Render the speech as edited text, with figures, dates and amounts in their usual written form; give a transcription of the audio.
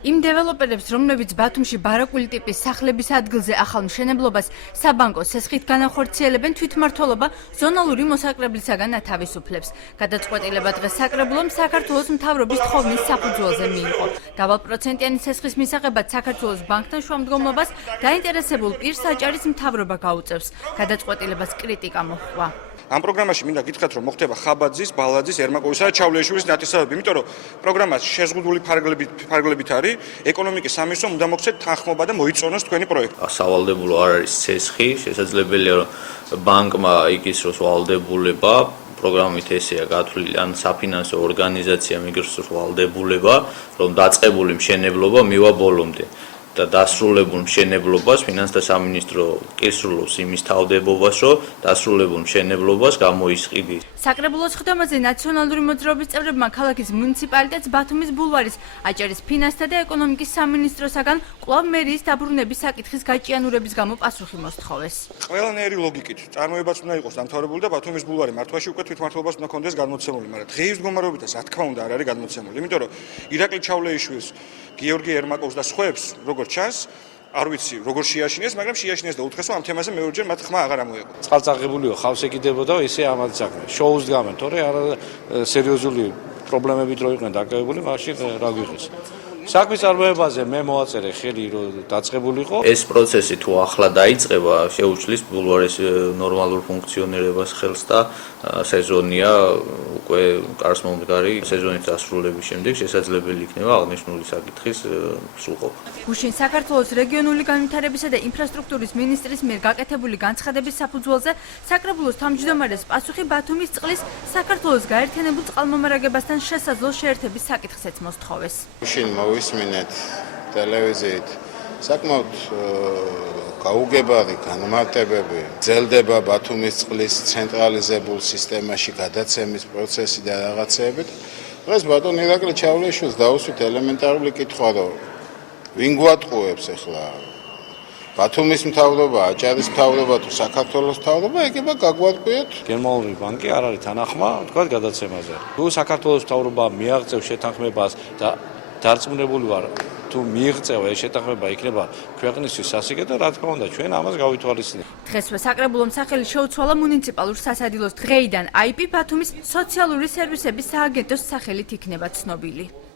იმ დეველოპერებს, რომლებიც ბათუმში ბარაკული ტიპის სახლების ადგილზე ახალ მშენებლობას საბანკო სესხით განახორციელებენ, თვითმმართველობა ზონალური მოსაკრებლისაგან ათავისუფლებს. გადაწყვეტილება დღეს საკრებულომ საქართველოს მთავრობის თხოვნით საფუძველზე მიიღო. დავალპროცენტიანი სესხის მისაღებად საქართველოს ბანკთან შუამდგომლობას დაინტერესებულ პირს საჭარის მთავრობა გაუწევს. გადაწყვეტილებას კრიტიკა მოჰყვა. ამ პროგრამაში მინდა გითხრათ, რომ მოხდება ხაბაძის, ბალაძის, ერმაკოვისა და ჩავლეიშვილის ნათესავები, იმიტომ რომ პროგრამა შეზღუდული ფარგლებით არის, ეკონომიკის სამინისტრომ უნდა მოქცეთ თანხმობა და მოიწონოს თქვენი პროექტი. სავალდებულო არ არის სესხი, შესაძლებელია რომ ბანკმა იგისროს ვალდებულება, პროგრამით ესეა გათვლილი, ან საფინანსო ორგანიზაციამ იგისროს ვალდებულება, რომ დაწყებული მშენებლობა მივა ბოლომდე. და დასრულებულ მშენებლობას ფინანსთა სამინისტრო კისრულობს იმის თავდებობას, რომ დასრულებულ მშენებლობას გამოისყიდის. საკრებულოს ხდომაზე ნაციონალური მოძრაობის წევრებმა ქალაქის მუნიციპალიტეტს ბათუმის ბულვარის, აჭარის ფინანსთა და ეკონომიკის სამინისტროსაგან კვლავ მერიის დაბრუნების საკითხის გაჭიანურების გამო პასუხი მოსთხოვეს. ყველანაირი ლოგიკით წარმოებაც უნდა იყოს დამთავრებული და ბათუმის ბულვარი მართვაში უკვე თვითმმართველობას უნდა კონდეს გადმოცემული, მაგრამ დღეის მდგომარეობითაც რა თქმა უნდა არ არის გადმოცემული, იმიტომ რომ ირაკლი ჩავლეიშვილს, გიორგი ერმაკოვს და სხვებს როგორც ჩანს, არ ვიცი, როგორ შეაშინეს, მაგრამ შეაშინეს და უთხრეს, რომ ამ თემაზე მეორჯერ მათ ხმა აღარ ამოეყო. წყალწაღებულიო ხავს ეკიდებოდა ესე ამათ საქმე. შოუს დგამენ, თორე არა სერიოზული პრობლემებით რო იყვნენ დაკავებული, მაშინ რა გვიღეს. საქმის წარმოებაზე მე მოაწერე ხელი, რომ დაწყებულიყო. ეს პროცესი თუ ახლა დაიწყება, შეუჩლის ბულვარის ნორმალურ ფუნქციონირებას ხელს და სეზონია უკვე კარს მომდგარი სეზონის დასრულების შემდეგ შესაძლებელი იქნება აღნიშნული საკითხის სრულყოფა. გუშინ საქართველოს რეგიონული განვითარებისა და ინფრასტრუქტურის მინისტრის მიერ გაკეთებული განცხადების საფუძველზე საკრებულოს თავმჯდომარეს პასუხი ბათუმის წყლის საქართველოს გაერთიანებულ წყალმომარაგებასთან შესაძლო შეერთების საკითხზეც მოსთხოვეს. გუშინ მოვისმინეთ ტელევიზიით საკმაოდ გაუგებარი განმარტებები ძელდება ბათუმის წყლის ცენტრალიზებულ სისტემაში გადაცემის პროცესი და რაღაცეებით. დღეს ბატონ ირაკლი ჩავლეიშვილს დაუსვით ელემენტარული კითხვა, რომ ვინ გვატყუებს ახლა ბათუმის მთავრობა, აჭარის მთავრობა თუ საქართველოს მთავრობა, ეგება გაგვატყუეთ. გერმანული ბანკი არ არის თანახმა, თქვა გადაცემაზე. თუ საქართველოს მთავრობა მიაღწევს შეთანხმებას და დარწმუნებული ვარ, თუ მიიღწევა ეს შეთანხმება იქნება ქვეყნისთვის სასიკეთო და რა თქმა უნდა ჩვენ ამას გავითვალისწინებთ. დღესვე საკრებულომ სახელი შეუცვალა მუნიციპალურ სასადილოს დღეიდან IP ბათუმის სოციალური სერვისების სააგენტოს სახელით იქნება ცნობილი.